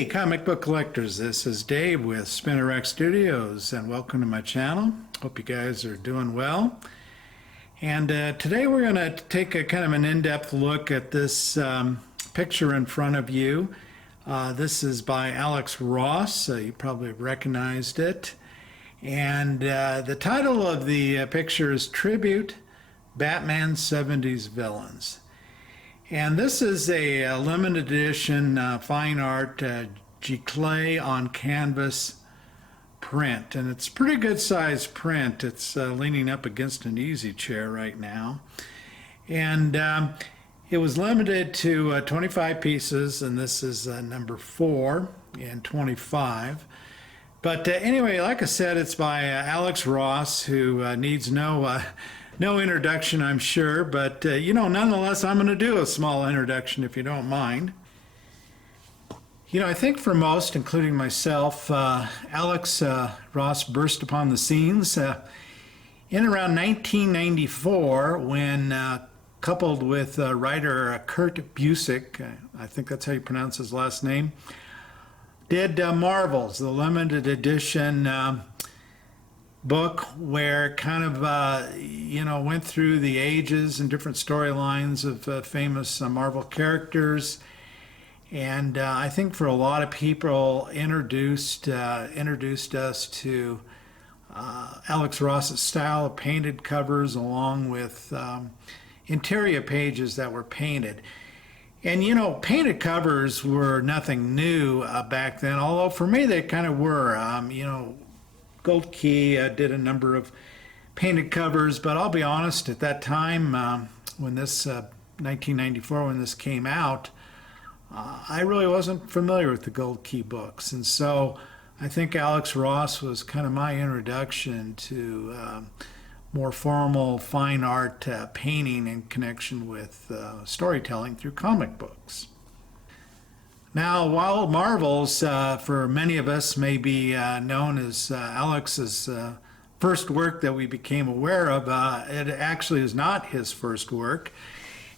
Hey, comic book collectors, this is Dave with Spinner Rack Studios, and welcome to my channel. Hope you guys are doing well. And today we're going to take a kind of an in-depth look at this picture in front of you. This is by Alex Ross. You probably recognized it. And the title of the picture is Tribute Batman 70s Villains. And this is a limited edition fine art Giclee on canvas print, and it's pretty good size print. It's leaning up against an easy chair right now, and it was limited to 25 pieces, and this is number 4 in 25. But anyway, like I said, it's by Alex Ross, who needs no introduction, I'm sure, but nonetheless, I'm going to do a small introduction if you don't mind. I think for most, including myself, Alex Ross burst upon the scenes in around 1994 when, coupled with writer Kurt Busiek, I think that's how you pronounce his last name, did Marvels, the limited edition book where kind of went through the ages and different storylines of famous Marvel characters, and I think for a lot of people introduced us to Alex Ross's style of painted covers along with interior pages that were painted. And painted covers were nothing new back then, although for me they kind of were. Giclee did a number of painted covers, but I'll be honest, at that time, when this 1994, when this came out, I really wasn't familiar with the Giclee books, and so I think Alex Ross was kind of my introduction to more formal fine art painting in connection with storytelling through comic books. Now, while Marvels, for many of us, may be known as Alex's first work that we became aware of, it actually is not his first work.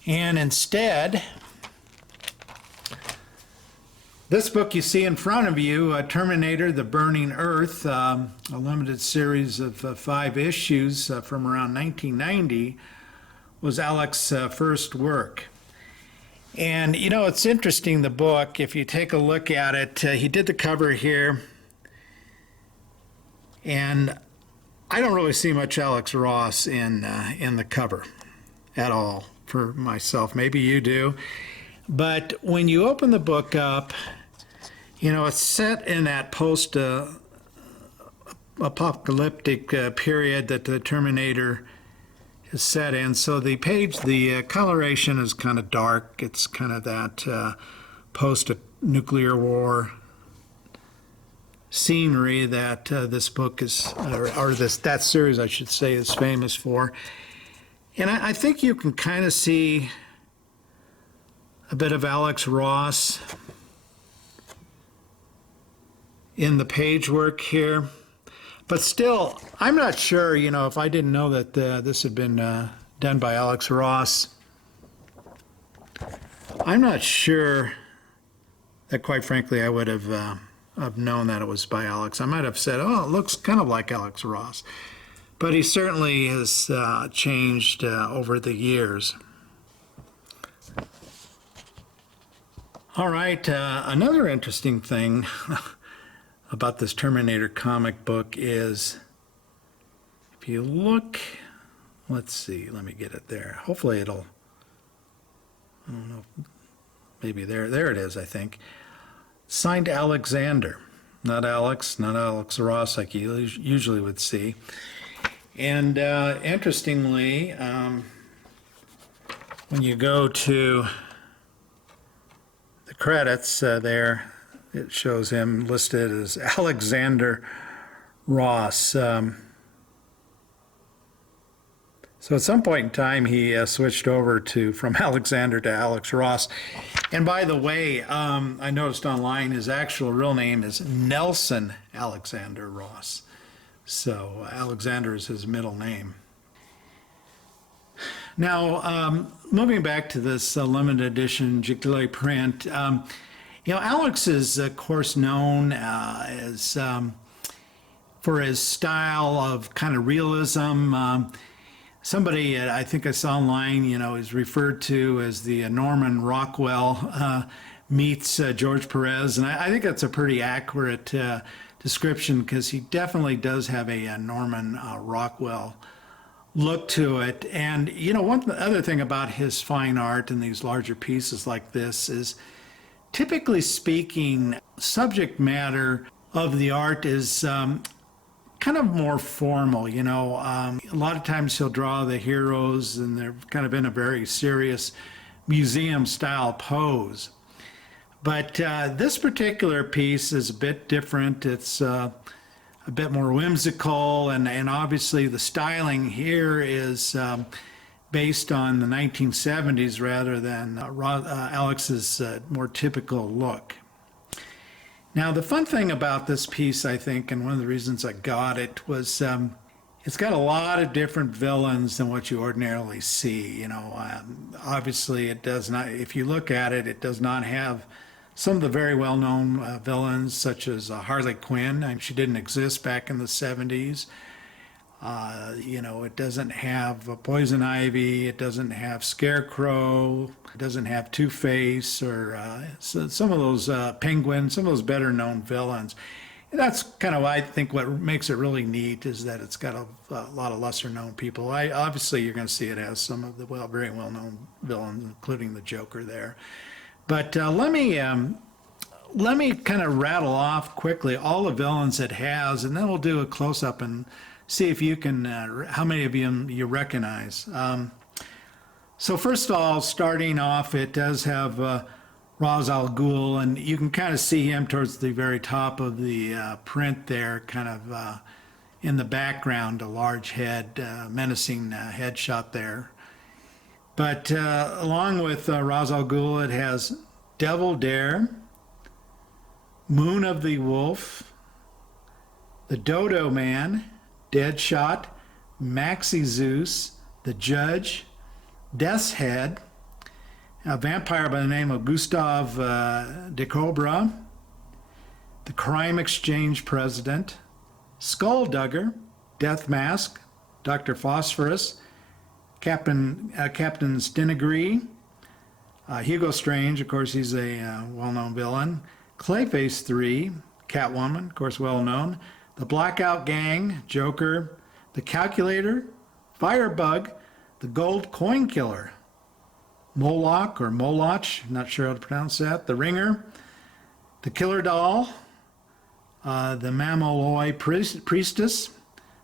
And instead, this book you see in front of you, Terminator: The Burning Earth, a limited series of 5 issues from around 1990, was Alex's first work. And it's interesting, the book, if you take a look at it, he did the cover here, and I don't really see much Alex Ross in the cover at all for myself. Maybe you do. But when you open the book up, it's set in that post-apocalyptic period that the Terminator is set in. So the coloration is kind of dark. It's kind of that post-nuclear war scenery that this book is, or that series, I should say, is famous for. And I think you can kind of see a bit of Alex Ross in the page work here. But still, I'm not sure, if I didn't know that this had been done by Alex Ross, I'm not sure that, quite frankly, I would have known that it was by Alex. I might have said, oh, it looks kind of like Alex Ross. But he certainly has changed over the years. All right, another interesting thing about this Terminator comic book is, if you look, let's see, let me get it there. Hopefully it'll, I don't know, maybe there it is, I think. Signed Alexander, not Alex Ross like you usually would see. And interestingly, when you go to the credits there, it shows him listed as Alexander Ross. So at some point in time, he switched over from Alexander to Alex Ross. And by the way, I noticed online his actual real name is Nelson Alexander Ross. So Alexander is his middle name. Now, moving back to this limited edition Giclee print, You know, Alex is, of course, known as for his style of kind of realism. Somebody I think I saw online, you know, is referred to as the Norman Rockwell meets George Perez, and I think that's a pretty accurate description because he definitely does have a Norman Rockwell look to it. And you know, one other thing about his fine art and these larger pieces like this is, typically speaking, subject matter of the art is kind of more formal. You know, a lot of times he'll draw the heroes and they're kind of in a very serious museum style pose. But this particular piece is a bit different. It's a bit more whimsical, and obviously the styling here is based on the 1970s rather than Alex's more typical look. Now, the fun thing about this piece, I think, and one of the reasons I got it, was it's got a lot of different villains than what you ordinarily see. You know, obviously it does not, if you look at it, it does not have some of the very well-known villains, such as Harley Quinn, and she didn't exist back in the 70s. You know, it doesn't have Poison Ivy, it doesn't have Scarecrow, it doesn't have Two-Face, or some of those Penguin, some of those better-known villains. And that's kind of, I think, what makes it really neat is that it's got a lot of lesser-known people. Obviously, you're going to see it has some of the very well-known villains, including the Joker there. But let me kind of rattle off quickly all the villains it has, and then we'll do a close-up and see if you can, how many of you recognize. So first of all, starting off, it does have Ra's al Ghul, and you can kind of see him towards the very top of the print there, kind of in the background, a large head, menacing headshot there. But along with Ra's al Ghul, it has Devil Dare, Moon of the Wolf, the Dodo Man, Deadshot, Maxi Zeus, the Judge, Death's Head, a vampire by the name of Gustav de Cobra, the Crime Exchange President, Skulldugger, Death Mask, Dr. Phosphorus, Captain Stinagre, Hugo Strange, of course, he's a well-known villain, Clayface 3, Catwoman, of course, well-known, the Blackout Gang, Joker, the Calculator, Firebug, the Gold Coin Killer, Moloch or Moloch, not sure how to pronounce that, the Ringer, the Killer Doll, the Mammaloy Priestess,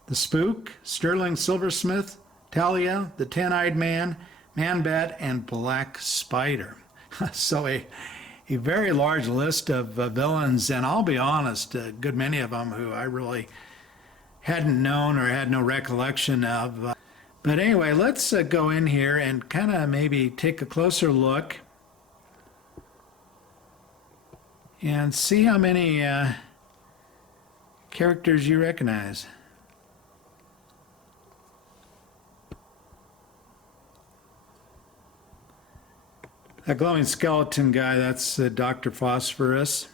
the Spook, Sterling Silversmith, Talia, the Ten-Eyed Man, Man-Bat, and Black Spider. So a very large list of villains, and I'll be honest, a good many of them who I really hadn't known or had no recollection of. But anyway, let's go in here and kind of maybe take a closer look and see how many characters you recognize. That glowing skeleton guy, that's Dr. Phosphorus.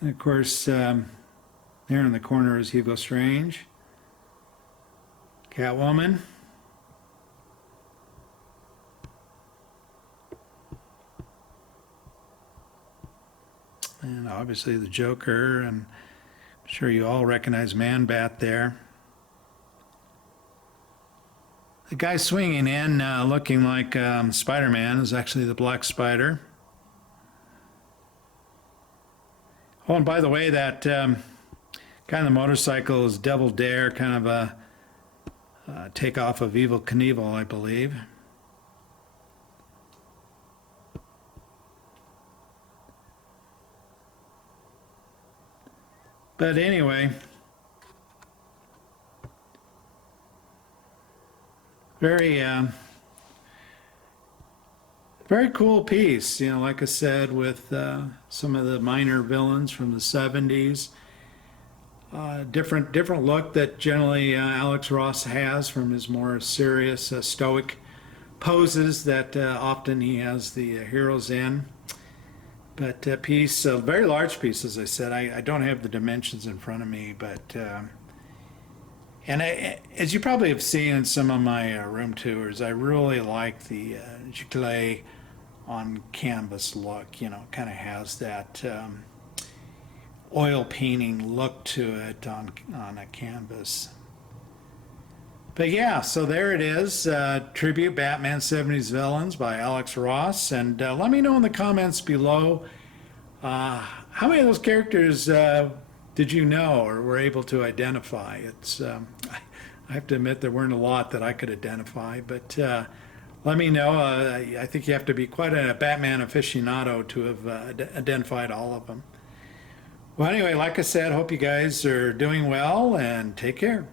And of course, there in the corner is Hugo Strange, Catwoman, and obviously the Joker, and I'm sure you all recognize Man-Bat there. The guy swinging in looking like Spider-Man is actually the Black Spider. Oh, and by the way, that kind of the motorcycle is Devil Dare, kind of a takeoff of Evel Knievel, I believe. But anyway, Very cool piece, you know, like I said, with some of the minor villains from the 70's. Different look that generally Alex Ross has from his more serious, stoic poses that often he has the heroes in. But piece, a very large piece, as I said. I don't have the dimensions in front of me, but as you probably have seen in some of my room tours, I really like the Giclee on canvas look. You know, kind of has that oil painting look to it on a canvas. But yeah, so there it is. Tribute Batman 70's Villains by Alex Ross. And let me know in the comments below how many of those characters did you know or were able to identify? I have to admit there weren't a lot that I could identify, but let me know. I think you have to be quite a Batman aficionado to have identified all of them. Well, anyway, like I said, hope you guys are doing well and take care.